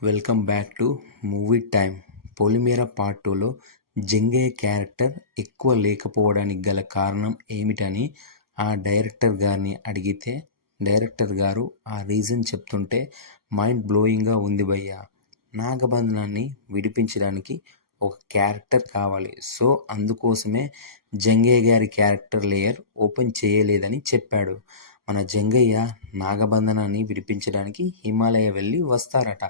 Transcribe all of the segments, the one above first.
Welcome back to movie time. Polimera part 2లో Jangaiah character ఎక్కువ లేకపోవడానికి గల కారణం ఏమిటని ఆ డైరెక్టర్ గారిని అడిగితే డైరెక్టర్ గారు ఆ రీజన్ చెప్తుంటే మైండ్ బ్లోయింగ్గా ఉంది భయ్య. నాగబంధనాన్ని విడిపించడానికి ఒక క్యారెక్టర్ కావాలి. సో అందుకోసమే జంగయ్య గారి క్యారెక్టర్ లేయర్ ఓపెన్ చేయలేదని చెప్పాడు. మన జంగయ్య నాగబంధనాన్ని విడిపించడానికి హిమాలయ వెళ్ళి వస్తారట.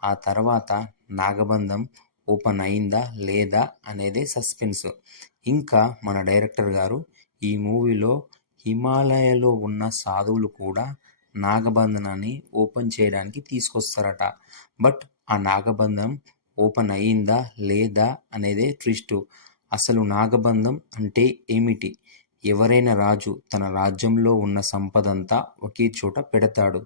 ఆ తర్వాత నాగబంధం ఓపెన్ అయిందా లేదా అనేదే సస్పెన్స్. ఇంకా మన డైరెక్టర్ గారు ఈ మూవీలో హిమాలయలో ఉన్న సాధువులు కూడా నాగబంధనాన్ని ఓపెన్ చేయడానికి తీసుకొస్తారట. బట్ ఆ నాగబంధం ఓపెన్ అయిందా లేదా అనేదే ట్విస్ట్. అసలు నాగబంధం అంటే ఏమిటి? ఎవరైనా రాజు తన రాజ్యంలో ఉన్న సంపదంతా ఒకే చోట పెడతాడు.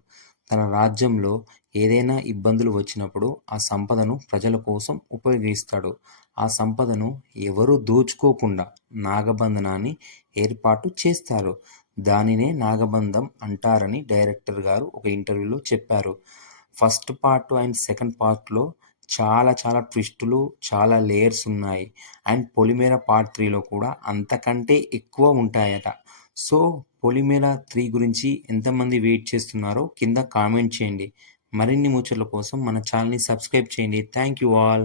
తన రాజ్యంలో ఏదైనా ఇబ్బందులు వచ్చినప్పుడు ఆ సంపదను ప్రజల కోసం ఉపయోగిస్తాడు. ఆ సంపదను ఎవరూ దోచుకోకుండా నాగబంధనాన్ని ఏర్పాటు చేస్తారు. దానినే నాగబంధం అంటారని డైరెక్టర్ గారు ఒక ఇంటర్వ్యూలో చెప్పారు. ఫస్ట్ పార్ట్ అండ్ సెకండ్ పార్ట్లో చాలా చాలా ట్విస్టులు, చాలా లేయర్స్ ఉన్నాయి. అండ్ పొలిమేర పార్ట్ 3లో కూడా అంతకంటే ఎక్కువ ఉంటాయట. సో పొలిమేర 3 గురించి ఎంతమంది వెయిట్ చేస్తున్నారో కింద కామెంట్ చేయండి. మరిన్ని ముచ్చట్ల కోసం మన ఛానల్ని సబ్స్క్రైబ్ చేయండి. Thank you all.